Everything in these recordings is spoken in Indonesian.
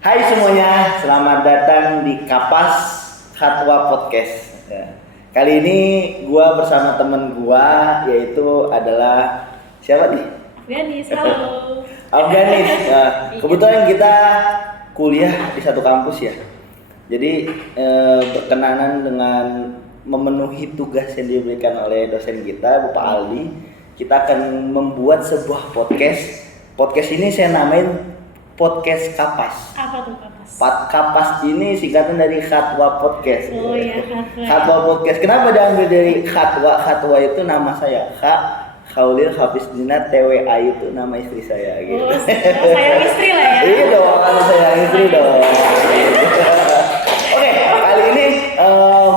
Hai semuanya, selamat datang di Kapas Khatwa Podcast. Ya. Kali ini gua bersama temen gua yaitu adalah siapa nih? Afganis, halo. Afganis. Kebetulan kita kuliah di satu kampus ya. Jadi berkenanan dengan memenuhi tugas yang diberikan oleh dosen kita, Bapak Aldi, kita akan membuat sebuah podcast. Podcast ini saya namain Podcast Kapas. Apa tuh kapas? Kapas ini singkatan dari Khatwa Podcast. Oh iya, Khatwa. Khatwa Podcast. Kenapa diambil dari Khatwa? Khatwa itu nama saya. Khaulil Hafizdina TWA itu nama istri saya gitu. Oh, sayang istri lah ya. Iya dong, kalau saya istri dong. Oke, kali ini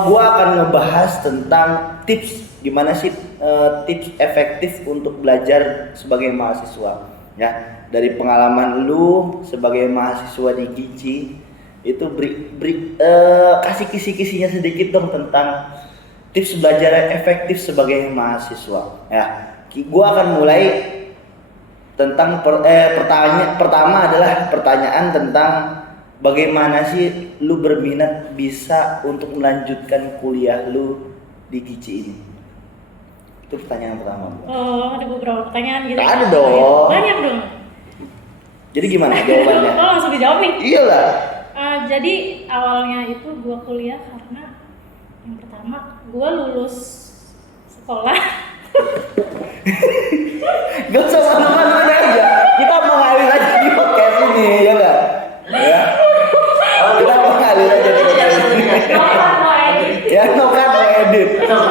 gua akan ngebahas tentang tips gimana sih tips efektif untuk belajar sebagai mahasiswa. Ya, dari pengalaman lu sebagai mahasiswa di Gici itu kasih kisi-kisinya sedikit dong tentang tips belajar yang efektif sebagai mahasiswa. Ya, gua akan mulai tentang pertanyaan pertama adalah pertanyaan tentang bagaimana sih lu berminat bisa untuk melanjutkan kuliah lu di Gici ini. Itu pertanyaan pertama. Oh, ada beberapa pertanyaan gitu. Ada dong. Banyak dong. Jadi gimana jawabannya? Oh, langsung dijawab nih. Iyalah. Jadi awalnya itu gua kuliah karena yang pertama gua lulus sekolah. Gak usah malu-maluin aja. Kita mengalir aja di podcast ini, ya enggak? Ya. Kita mengalir aja di podcast ini. Ya, no cut, no edit.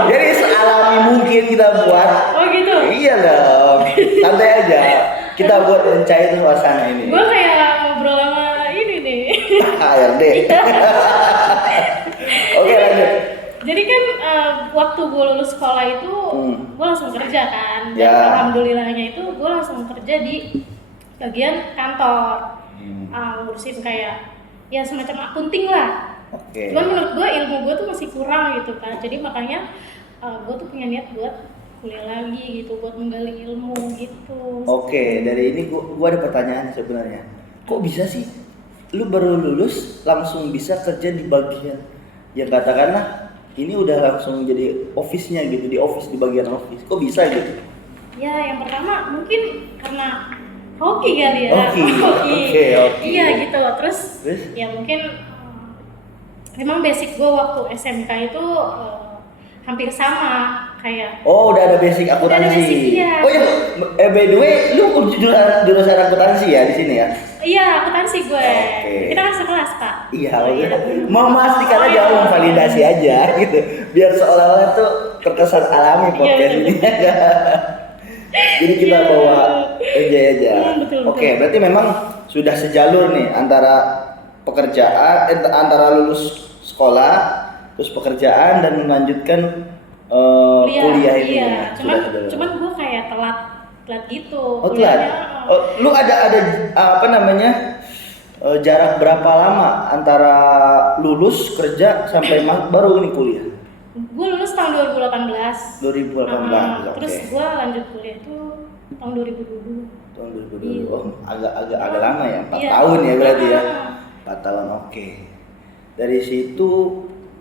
Jadi sealami mungkin kita buat. Oh gitu. Iya dong. Santai aja. Kita buat mencair suasana ini. Gua kayak ngobrol sama ini nih. HRD. Oke, lanjut. Jadi kan waktu gue lulus sekolah itu gue langsung kerja kan. Dan Ya. alhamdulillahnya itu gue langsung kerja di bagian kantor. Ngurusin kayak ya semacam akunting lah. Oke. Cuman menurut gue ilmu gue tuh masih kurang gitu kan. Jadi makanya gue tuh punya niat buat kuliah lagi gitu, buat menggali ilmu gitu. Oke, dari ini gua ada pertanyaan sebenarnya. Kok bisa sih lu baru lulus langsung bisa kerja di bagian yang katakanlah ini udah langsung jadi office-nya gitu, di office, di bagian office. Kok bisa gitu? Ya yang pertama mungkin karena hoki kali ya. Hoki. Oke. Iya gitu. Terus Terus? ya mungkin memang basic gue waktu SMK itu hampir sama kayak. Oh, udah ada basic akuntansi. Udah ada basic, iya. Oh iya, by the way, lu jurusan akuntansi ya di sini ya? Iya, akuntansi gue. Oke. Kita kan sekelas, Pak. Iya, Oh, iya. mau memastikan aja, memvalidasi aja gitu, biar seolah-olah tuh terkesan alami podcast Iya, ini. Jadi kita Iya. bawa enjoy aja. Betul. Oke, berarti memang sudah sejalur nih antara pekerjaan, antara lulus sekolah, terus pekerjaan dan melanjutkan kuliah ini. Iya. Sudah sejalur. Cuman gue kayak telat gitu. Oh, telat. kuliahnya. Lu ada apa namanya? Jarak berapa lama antara lulus kerja sampai baru ini kuliah? Gue lulus tahun 2018. 2018. Oke. Terus gue lanjut kuliah itu tahun 2020. Tahun 2020. Iya. Oh, agak lama ya, 4 Iya. tahun ya berarti ya. Ah. 4 tahun, oke. Dari situ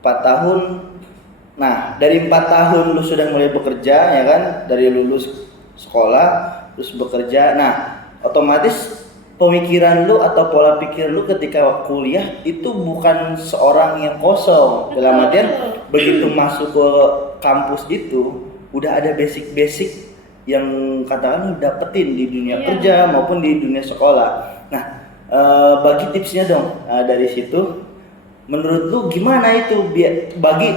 4 tahun. Nah, dari 4 tahun lu sudah mulai bekerja ya kan? Dari lulus sekolah terus bekerja. Nah, otomatis pemikiran lu atau pola pikir lu ketika kuliah itu bukan seorang yang kosong. Dalam artian begitu masuk ke kampus itu udah ada basic-basic yang katakan lu dapetin di dunia Iya. kerja maupun di dunia sekolah. Nah, bagi tipsnya dong dari situ. Menurut lu gimana itu bagi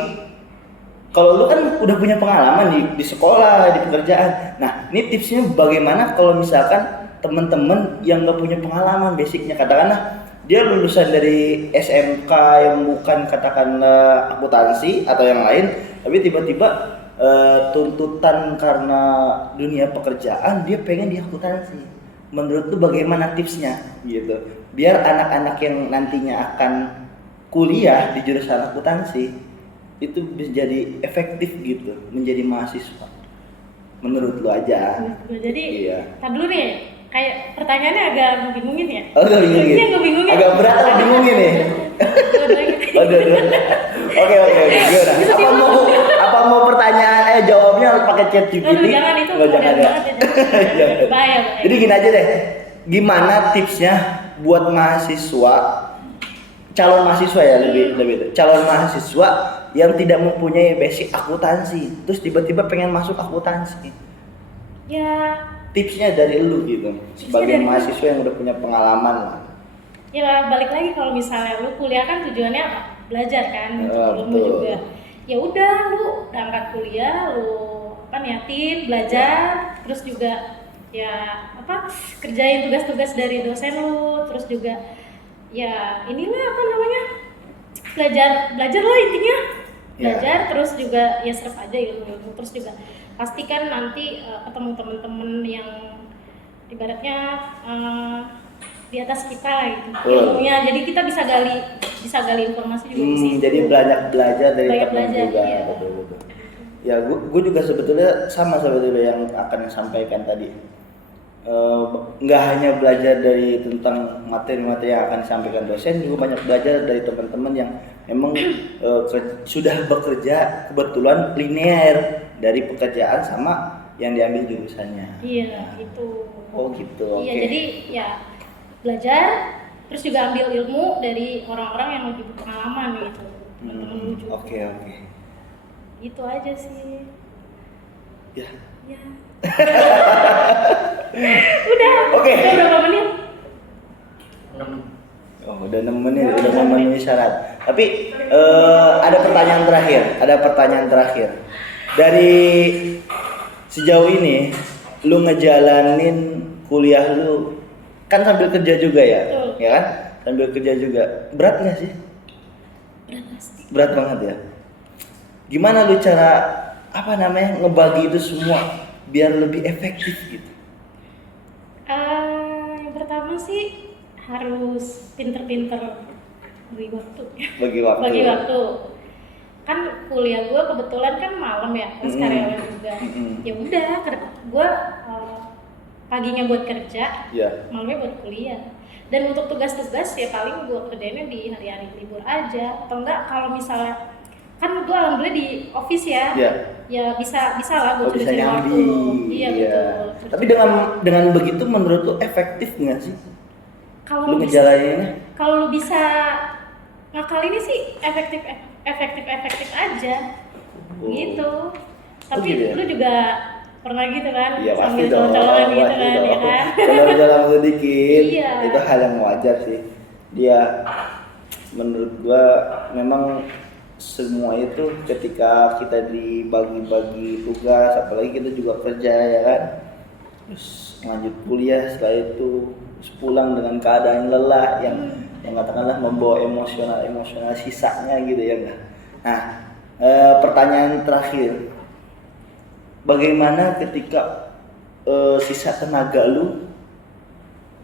kalau lu kan udah punya pengalaman di sekolah, di pekerjaan. Nah, ini tipsnya bagaimana kalau misalkan teman-teman yang nggak punya pengalaman basicnya, katakanlah dia lulusan dari SMK yang bukan katakanlah akuntansi atau yang lain, tapi tiba-tiba tuntutan karena dunia pekerjaan dia pengen di akuntansi. Menurut lu bagaimana tipsnya gitu? Biar anak-anak yang nantinya akan kuliah di jurusan akuntansi itu bisa jadi efektif gitu, menjadi mahasiswa. Menurut lu aja. Jadi, Iya. tar dulu nih. Kayak pertanyaannya agak ngebingungin ya? Oh, agak bingungin. Iya, ngebingungin. Agak berat apa Gimana? Apa mau pertanyaan jawabnya pakai chat GPT? Aduh, jangan itu. Nggak, jangan ya. Jangan. Bahaya. Jadi gini aja deh. Gimana tipsnya buat mahasiswa, calon mahasiswa ya lebih calon mahasiswa yang tidak mempunyai basic akuntansi, terus tiba-tiba pengen masuk akuntansi. Ya, Tipsnya dari lu gitu, sebagai dari mahasiswa yang udah punya pengalaman lah. ya balik lagi kalau misalnya lu kuliah kan tujuannya apa? Belajar kan, untuk ilmu betul. juga. Ya udah, lu berangkat kuliah, lu apa niatin belajar, terus juga ya apa kerjain tugas-tugas dari dosen lu, terus juga ya inilah apa namanya belajar lah intinya belajar terus juga ya serap aja ilmu terus juga pastikan nanti ketemu temen-temen yang ibaratnya di atas kita lah gitu ilmunya jadi kita bisa gali informasi juga di situ. Jadi banyak belajar dari teman juga. Iya. Betul. Ya gue juga sebetulnya sama yang akan sampaikan tadi. Nggak hanya belajar dari tentang materi-materi yang akan disampaikan dosen, juga banyak belajar dari teman-teman yang memang sudah bekerja kebetulan linear dari pekerjaan sama yang diambil jurusannya. Iya, itu. Oh gitu. Iya, Okay. jadi ya belajar terus juga ambil ilmu dari orang-orang yang lebih berpengalaman gitu. Teman-teman lu juga. Oke. Gitu aja sih. Ya. Ya. Udah. Oke. Udah berapa menit? Oh, udah 6 menit, udah memenuhi syarat. Tapi ada pertanyaan terakhir. Dari sejauh ini, lu ngejalanin kuliah lu kan sambil kerja juga ya, Betul. ya kan? Sambil kerja juga. Berat nggak sih? Berat pasti. Berat banget ya. Gimana lu cara ngebagi itu semua biar lebih efektif gitu? Yang pertama sih harus pinter-pinter bagi waktu. Bagi waktu. Kan kuliah gue kebetulan kan malam ya, terus karyawan juga. Ya udah, gue paginya buat kerja, Iya. malamnya buat kuliah. Dan untuk tugas-tugas ya paling gue kerjainnya di hari-hari libur aja. Atau enggak kalau misalnya kan gue alhamdulillah di office ya. Iya. Ya bisa lah gue Bisa curi waktu. nyambi. Iya betul. Tapi dengan begitu menurut lu efektif nggak sih? Kalau Lu lu bisa, ngejalaninnya? kalau lu bisa ngakalinnya sih efektif aja. Oh. Gitu. Tapi gitu ya? lu juga pernah gitu kan? Iya pasti sambil dong. colong-colongan gitu Pasti kan, dong. ya kan? Jalan-jalan sedikit. Iya. Itu hal yang wajar sih. Dia menurut gua memang semua itu ketika kita dibagi-bagi tugas, apalagi kita juga kerja ya kan, terus lanjut kuliah, setelah itu terus pulang dengan keadaan lelah yang katakanlah membawa emosional sisanya gitu ya enggak. Nah, pertanyaan terakhir, bagaimana ketika sisa tenaga lu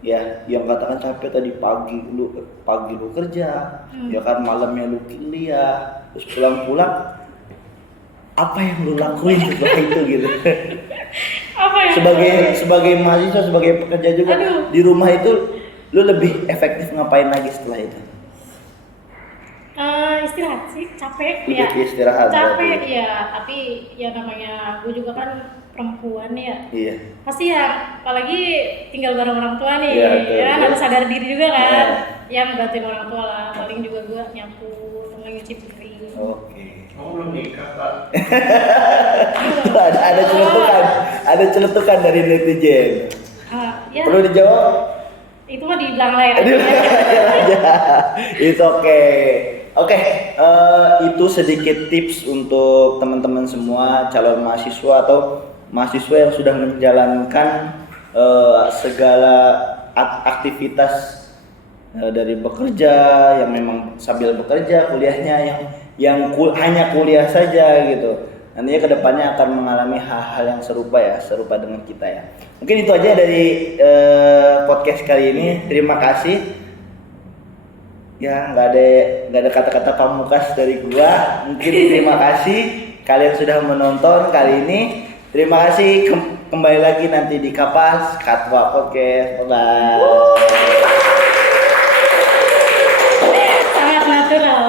ya yang katakan capek tadi pagi lu kerja ya kan malamnya lu kuliah terus pulang apa yang lu lakuin setelah itu gitu Apa ya? sebagai mahasiswa sebagai pekerja juga. Aduh. Di rumah itu lu lebih efektif ngapain lagi setelah itu? Istirahat sih, capek Udah ya. istirahat Capek berarti. ya, tapi ya namanya gue juga kan perempuan ya. Iya. Pasti ya, apalagi tinggal bareng orang tua nih, Iya, betul, ya kan betul. harus sadar diri juga kan. Iya. Ya membantuin orang tua lah, paling juga gue nyapu, sama nyuci piring. Oke. Kamu belum nikah, Kak? Tuh, ada celetukan dari netizen. Ya, Perlu dijawab? itu mah dibilang lain. Itu oke. Oke, itu sedikit tips untuk teman-teman semua calon mahasiswa atau mahasiswa yang sudah menjalankan segala aktivitas dari bekerja yang memang sambil bekerja, kuliahnya hanya kuliah saja gitu. Nantinya kedepannya akan mengalami hal-hal yang serupa dengan kita ya. Mungkin itu aja dari podcast kali ini. Terima kasih. Ya nggak ada kata-kata pamungkas dari gua. Mungkin terima kasih kalian sudah menonton kali ini. Terima kasih kembali lagi nanti di Kapas Katwa Podcast. Bye. Sangat natural.